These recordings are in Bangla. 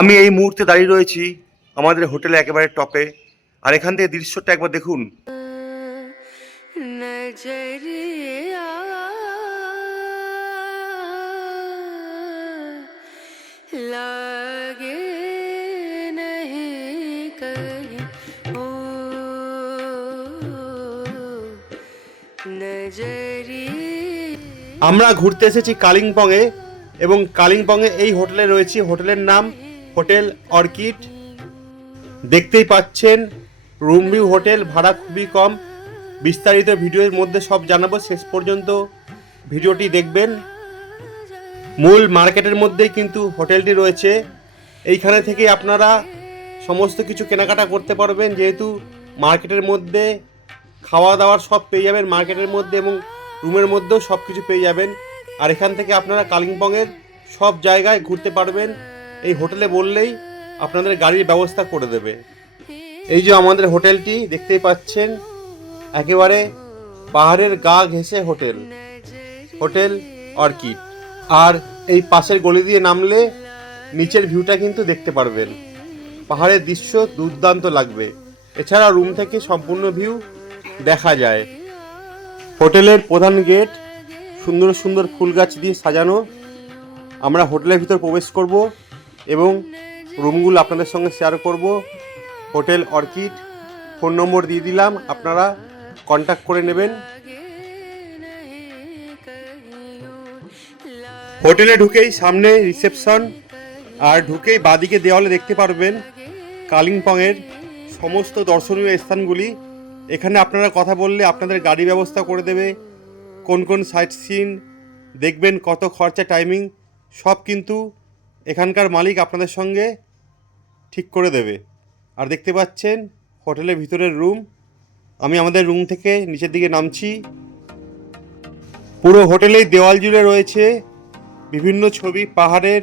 আমি এই মুহূর্তে দাঁড়িয়ে রয়েছি আমাদের হোটেলে একেবারে টপে। আর এখান থেকে দৃশ্যটা একবার দেখুন। नजरिया लागे नहीं कहीं ओ नजरिया। আমরা ঘুরতে এসেছি কালিম্পংয়ে এবং কালিম্পংয়ে এই হোটেলে রয়েছি। হোটেলের নাম হোটেল অর্কিড। দেখতেই পাচ্ছেন রুম ভিউ হোটেল, ভাড়া খুবই কম। বিস্তারিত ভিডিওর মধ্যে সব জানাবো, শেষ পর্যন্ত ভিডিওটি দেখবেন। মূল মার্কেটের মধ্যেই কিন্তু হোটেলটি রয়েছে। এইখানে থেকে আপনারা সমস্ত কিছু কেনাকাটা করতে পারবেন, যেহেতু মার্কেটের মধ্যে খাওয়া দাওয়ার সব পেয়ে যাবেন মার্কেটের মধ্যে, এবং রুমের মধ্যেও সব কিছু পেয়ে যাবেন। আর এখান থেকে আপনারা কালিম্পংয়ের সব জায়গায় ঘুরতে পারবেন। এই হোটেলে বললেই আপনাদের গাড়ির ব্যবস্থা করে দেবে। এই যে আমাদের হোটেলটি দেখতেই পাচ্ছেন, একেবারে পাহাড়ের গা ঘেঁষে হোটেল, হোটেল অর্কিড। আর এই পাশের গলি দিয়ে নামলে নিচের ভিউটা কিন্তু দেখতে পারবেন। পাহাড়ের দৃশ্য দুর্দান্ত লাগবে। এছাড়া রুম থেকে সম্পূর্ণ ভিউ দেখা যায়। হোটেলের প্রধান গেট সুন্দর সুন্দর ফুল গাছ দিয়ে সাজানো। আমরা হোটেলের ভিতর প্রবেশ করব এবং রুমগুলো আপনাদের সঙ্গে শেয়ার করব। হোটেল অর্কিড, ফোন নম্বর দিয়ে দিলাম, আপনারা কন্ট্যাক্ট করে নেবেন। হোটেলে ঢুকেই সামনে রিসেপশন, আর ঢুকেই বাদিকে দেওয়ালে দেখতে পারবেন কালিম্পংয়ের সমস্ত দর্শনীয় স্থানগুলি। এখানে আপনারা কথা বললে আপনাদের গাড়ি ব্যবস্থা করে দেবে, কোন কোন সাইট সিন দেখবেন, কত খরচা, টাইমিং সব কিন্তু এখানকার মালিক আপনাদের সঙ্গে ঠিক করে দেবে। আর দেখতে পাচ্ছেন হোটেলের ভিতরের রুম। আমি আমাদের রুম থেকে নিচের দিকে নামছি। পুরো হোটেলেই দেওয়াল জুড়ে রয়েছে বিভিন্ন ছবি, পাহাড়ের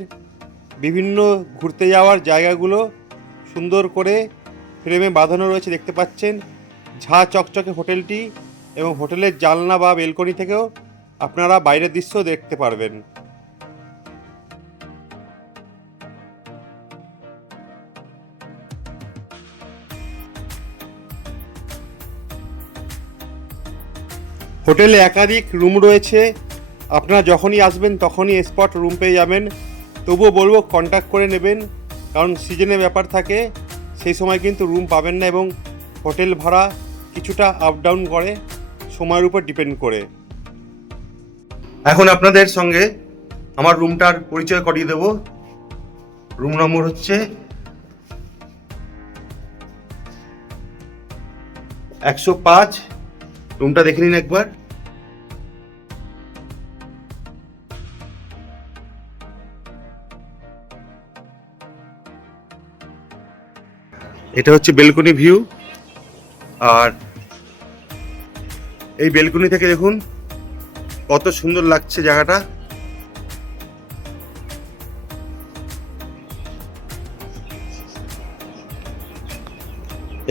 বিভিন্ন ঘুরতে যাওয়ার জায়গাগুলো সুন্দর করে ফ্রেমে বাঁধানো রয়েছে। দেখতে পাচ্ছেন ঝাঁ চকচকে হোটেলটি, এবং হোটেলের জানলা বা বেলকনি থেকেও আপনারা বাইরের দৃশ্য দেখতে পারবেন। হোটেলে একাধিক রুম রয়েছে, আপনারা যখনই আসবেন তখনই স্পট রুম পেয়ে যাবেন। তবুও বলবো কন্ট্যাক্ট করে নেবেন, কারণ সিজনের ব্যাপার থাকে, সেই সময় কিন্তু রুম পাবেন না, এবং হোটেল ভাড়া কিছুটা আপ ডাউন করে, সময়ের উপর ডিপেন্ড করে। এখন আপনাদের সঙ্গে আমার রুমটার পরিচয় করিয়ে দেব। রুম নম্বর হচ্ছে 105। রুমটা দেখে নিন একবার। এটা হচ্ছে বেলকনি ভিউ। আর এই বেলকনি থেকে দেখুন কত সুন্দর লাগছে জায়গাটা।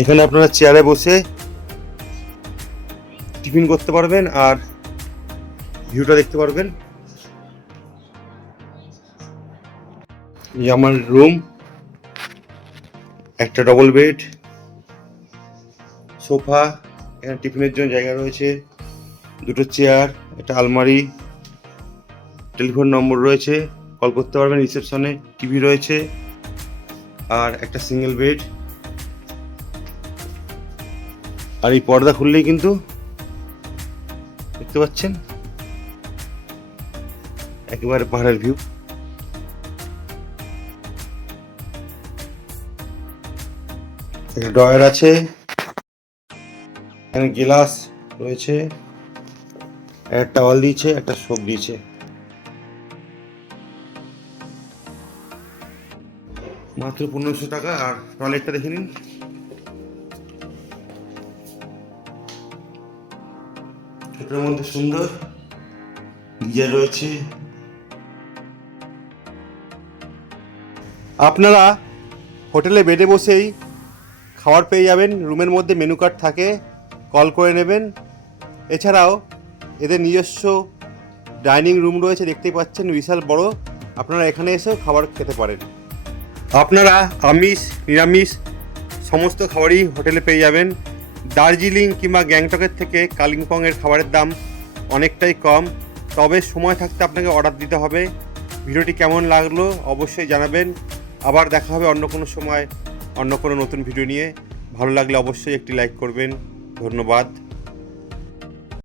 এখানে আপনারা চেয়ারে বসে টিফিন করতে পারবেন আর ভিউটা দেখতে পারবেন। এই আমার রুম, একটা ডবল বেড, সোফা, এখানে টিফিনের জন্য জায়গা রয়েছে, দুটো চেয়ার, একটা আলমারি, টেলিফোন নম্বর রয়েছে, কল করতে পারবেন রিসেপশনে, টিভি রয়েছে, আর একটা সিঙ্গেল বেড। আর এই পর্দা খুললেই কিন্তু দেখতে পাচ্ছেন একেবারে পাহাড়ের ভিউ। একটা ড্রয়ার আছে, এখানে গ্লাস রয়েছে, একটা টাওয়াল দিয়েছে, একটা সোপ দিয়েছে। মাত্র 1500 টাকা। আর টয়লেটটা দেখে নিন, এটার মধ্যে সুন্দর গিজার রয়েছে। আপনারা হোটেলে বেডে বসেই খাবার পেয়ে যাবেন, রুমের মধ্যে মেনু কার্ড থাকে, কল করে নেবেন। এছাড়াও এদের নিজস্ব ডাইনিং রুম রয়েছে, দেখতেই পাচ্ছেন বিশাল বড়, আপনারা এখানে এসেও খাবার খেতে পারেন। আপনারা আমিষ নিরামিষ সমস্ত খাবারই হোটেলে পেয়ে যাবেন। দার্জিলিং কিংবা গ্যাংটকের থেকে কালিম্পংয়ের খাবারের দাম অনেকটাই কম, তবে সময় থাকতে আপনাকে অর্ডার দিতে হবে। ভিডিওটি কেমন লাগলো অবশ্যই জানাবেন। আবার দেখা হবে অন্য কোনো সময় অন্য কোনো নতুন ভিডিও নিয়ে। ভালো লাগলে অবশ্যই একটি লাইক করবেন। ধন্যবাদ।